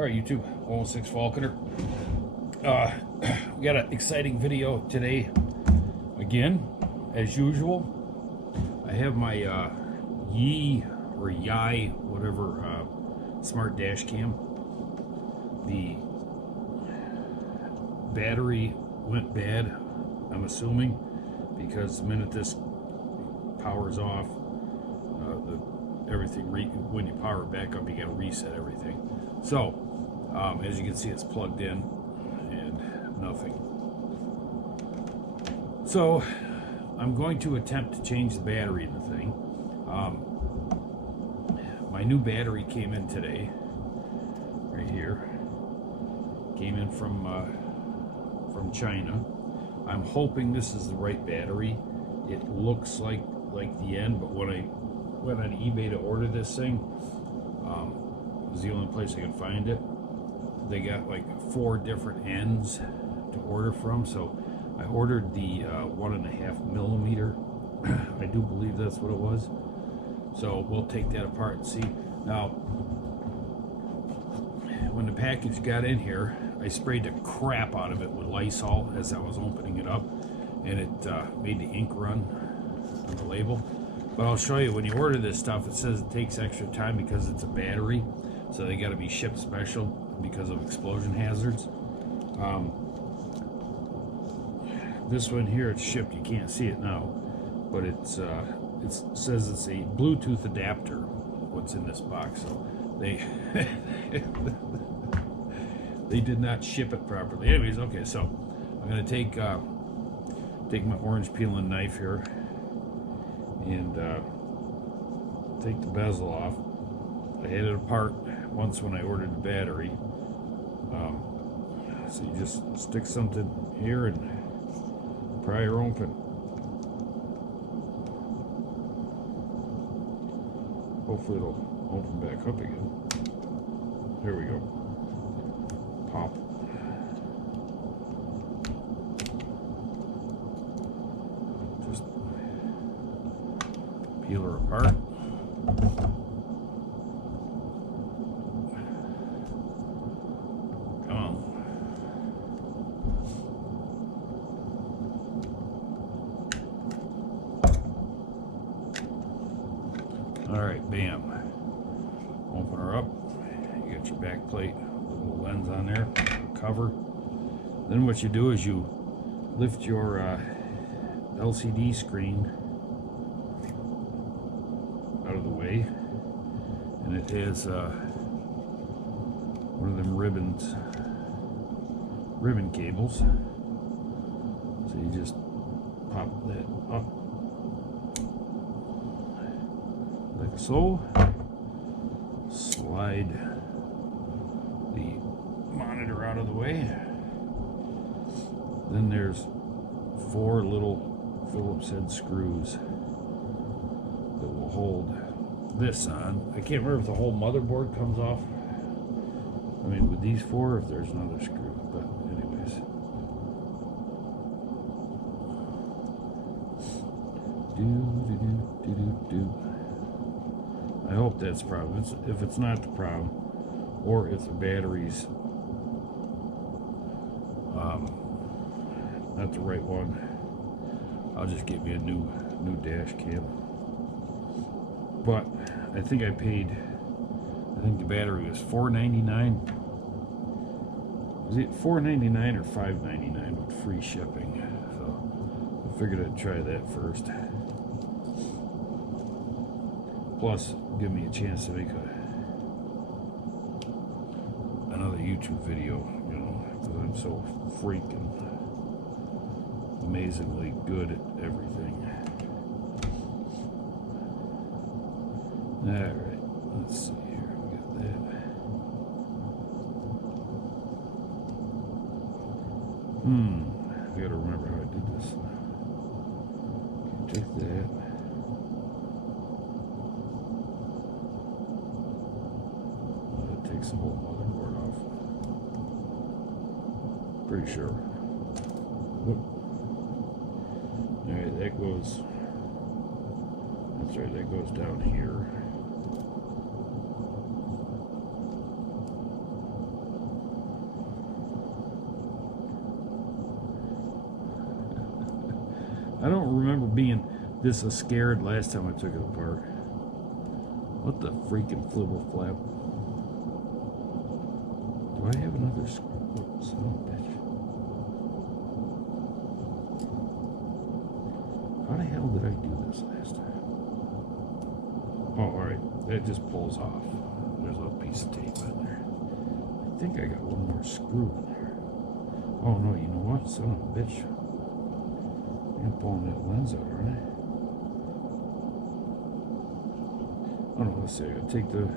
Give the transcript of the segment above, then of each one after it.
All right, YouTube, 106 Falconer. We got an exciting video today. Again, as usual, I have my Yi or Yai, whatever, smart dash cam. The battery went bad, I'm assuming, because the minute this powers off, everything, when you power it back up, you got to reset everything. So, as you can see, it's plugged in and nothing. So, I'm going to attempt to change the battery in the thing. My new battery came in today, right here. Came in from China. I'm hoping this is the right battery. It looks like the end, but when I went on eBay to order this thing, it was the only place I could find it. They got like 4 different ends to order from, so I ordered the 1.5 millimeter. I do believe that's what it was. So we'll take that apart and see. Now, when the package got in here, I sprayed the crap out of it with Lysol as I was opening it up, and it made the ink run on the label. But I'll show you, when you order this stuff, it says it takes extra time because it's a battery, so they got to be shipped special because of explosion hazards. This one here, it's shipped. You can't see it now, but it says it's a Bluetooth adapter. What's in this box? So they they did not ship it properly. Anyways, okay, so I'm gonna take my orange peeling knife here and take the bezel off. I had it apart once when I ordered the battery. So you just stick something here and pry her open. Hopefully it'll open back up again. There we go. Pop. Just peel her apart. Come on. All right, bam. Open her up. You got your back plate, the little lens on there, cover. Then what you do is you lift your LCD screen out of the way, and it has one of them ribbon cables. So you just pop that up like so. Slide the monitor out of the way. Then there's 4 little Phillips head screws that will hold this on. I can't remember if the whole motherboard comes off. I mean, with these 4, if there's another screw, but anyways. I hope that's the problem. If it's not the problem, or if the battery's not the right one, I'll just get me a new dash cam. But I think I think the battery was $4.99. Was it $4.99 or $5.99 with free shipping? So I figured I'd try that first. Plus, give me a chance to make another YouTube video, you know, because I'm so freaking amazingly good at everything. Alright, let's see here. We got that. I gotta remember how I did this. Take that. Takes the whole motherboard off. Pretty sure. Alright, that goes. That's right, that goes down here. remember being this scared last time I took it apart. What the freaking flibber flap? Do I have another screw? Son of a bitch. How the hell did I do this last time? Oh, alright. That just pulls off. There's a piece of tape in there. I think I got one more screw in there. Oh no, you know what? Son of a bitch. I'm pulling that lens out, aren't I? Oh no, let's see. I gotta take the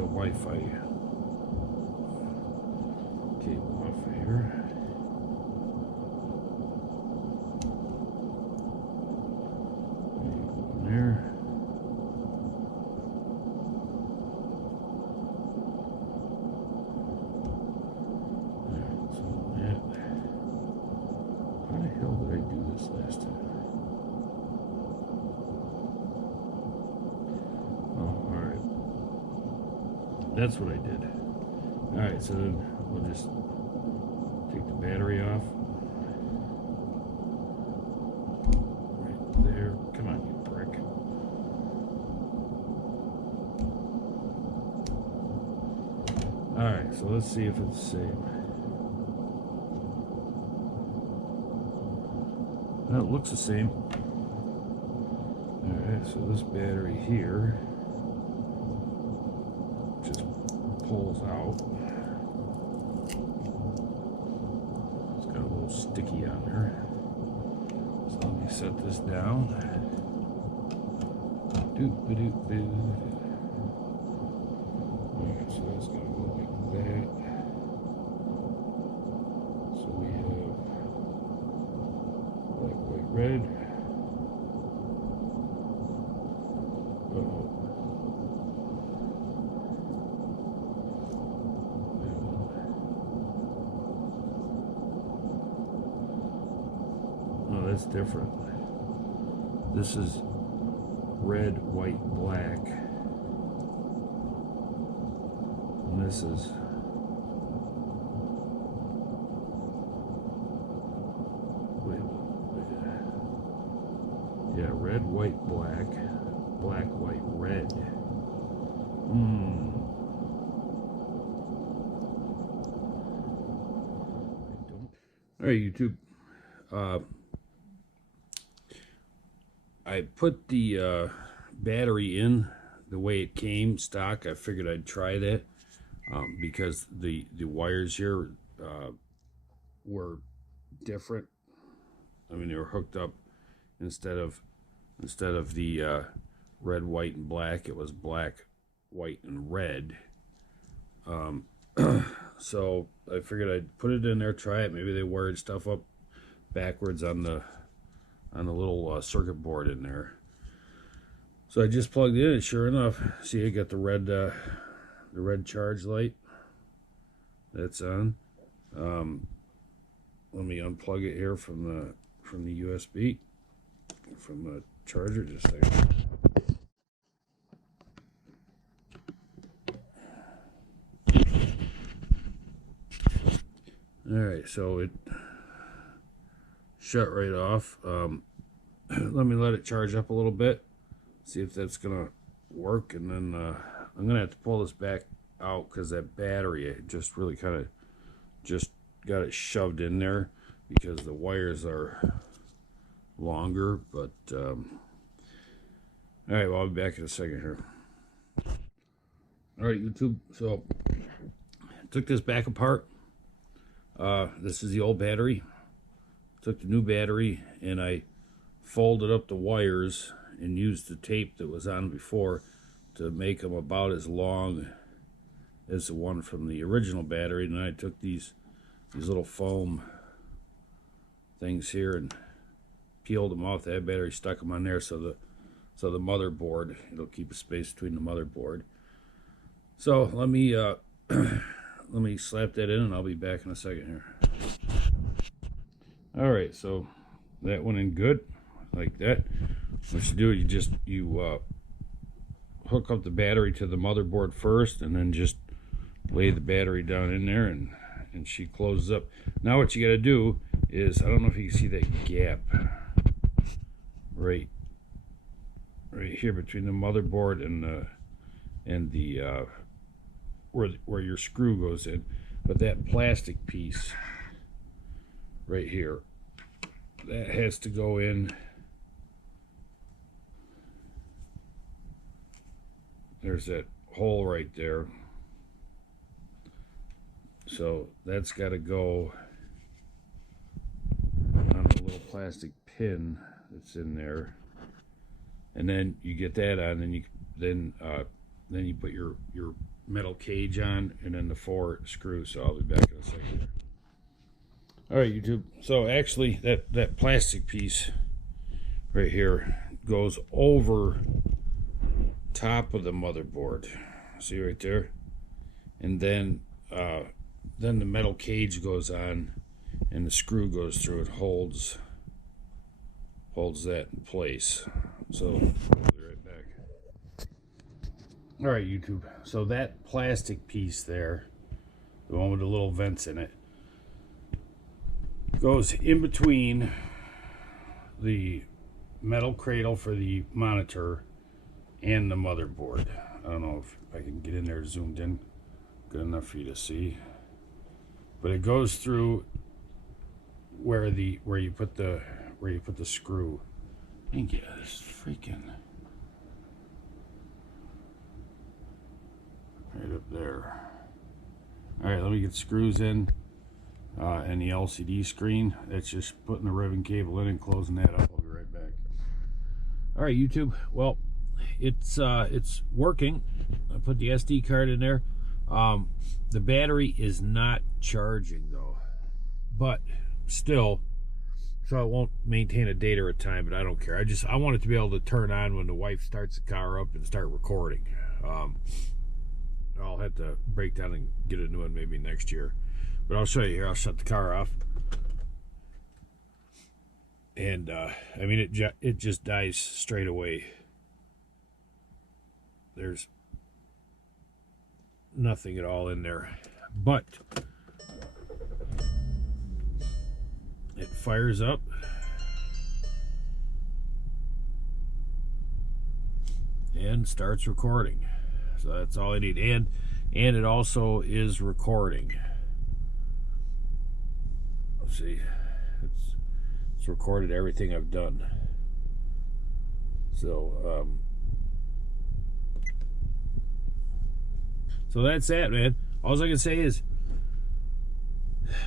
Wi-Fi cable off of here. There. So that. How the hell did I do this last time? Oh, alright. That's what I did. Alright, so then we'll just take the battery off. Right there. Come on, you prick. Alright, so let's see if it's the same. No, it looks the same. Alright, so this battery here just pulls out. It's got a little sticky on there. So let me set this down. Doop-a-doop-doo. Alright, so that's going to go like that. So we have black, white, red. Uh-oh. Oh, that's different. This is red, white, black. And this is yeah, red, white, black, black, white, red. All right, YouTube. I put the battery in the way it came stock. I figured I'd try that because the wires here were different. I mean, they were hooked up instead of the red, white, and black. It was black, white, and red. So I figured I'd put it in there, try it. Maybe they wired stuff up backwards on the little circuit board in there. So I just plugged it in, and sure enough, see, I got the red charge light. That's on. Let me unplug it here from the USB, from the charger. Just a second. All right, so it shut right off. Let me let it charge up a little bit, see if that's gonna work, and then I'm gonna have to pull this back out because that battery, it just really kind of just got it shoved in there because the wires are longer. But all right, well, I'll be back in a second here. All right, YouTube, so I took this back apart. This is the old battery. Took the new battery and I folded up the wires and used the tape that was on before to make them about as long as the one from the original battery. And then I took these little foam things here and peeled them off that battery, stuck them on there so the motherboard, it'll keep a space between the motherboard. So let me let me slap that in and I'll be back in a second here. Alright, so that went in good, like that. What you do, you hook up the battery to the motherboard first and then just lay the battery down in there and and she closes up. Now what you got to do is, I don't know if you can see that gap right here between the motherboard and the where your screw goes in, but that plastic piece right here, that has to go in. There's that hole right there. So that's got to go on the little plastic pin that's in there, and then you get that on, and then you put your metal cage on, and then the 4 screws. So I'll be back in a second. All right, YouTube. So actually, that plastic piece right here goes over top of the motherboard. See right there, and then the metal cage goes on, and the screw goes through. It holds that in place. So I'll be right back. All right, YouTube. So that plastic piece there, the one with the little vents in it, goes in between the metal cradle for the monitor and the motherboard. I don't know if I can get in there zoomed in good enough for you to see, but it goes through where you put the screw. Thank you. This freaking right up there. All right, let me get screws in and the LCD screen. It's just putting the ribbon cable in and closing that up. I'll be right back. All right, YouTube. Well, it's working. I put the SD card in there. The battery is not charging though, but still, so it won't maintain a date or a time, but I don't care. I want it to be able to turn on when the wife starts the car up and start recording. I'll have to break down and get a new one maybe next year, but I'll show you here. I'll shut the car off, and I mean it just dies straight away. There's nothing at all in there, but it fires up and starts recording. So that's all I need, and it also is recording. Let's see, it's recorded everything I've done. So that's that, man. All I can say is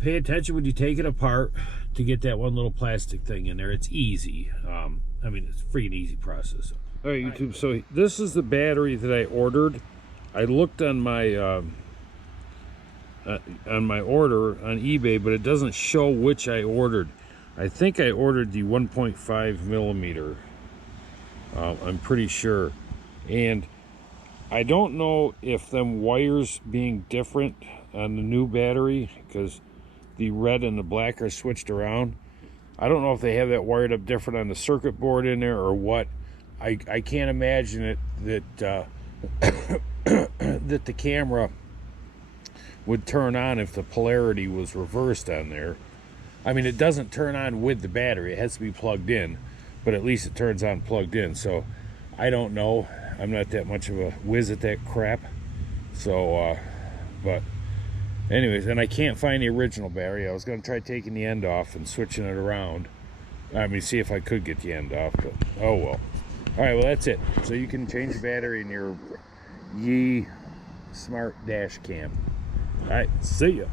pay attention when you take it apart to get that one little plastic thing in there. It's easy. I mean, it's a freaking easy process. All right, YouTube. So this is the battery that I ordered. I looked on my order on eBay, but it doesn't show which I ordered. I think I ordered the 1.5 millimeter. I'm pretty sure, and I don't know if them wires being different on the new battery, because the red and the black are switched around. I don't know if they have that wired up different on the circuit board in there or what. I can't imagine it that that the camera would turn on if the polarity was reversed on there. I mean, it doesn't turn on with the battery. It has to be plugged in, but at least it turns on plugged in. So I don't know. I'm not that much of a whiz at that crap. So, but anyways, and I can't find the original battery. I was going to try taking the end off and switching it around. I mean, see if I could get the end off, but oh well. All right, well, that's it. So you can change the battery in your Yi Smart Dash Cam. All right, see ya.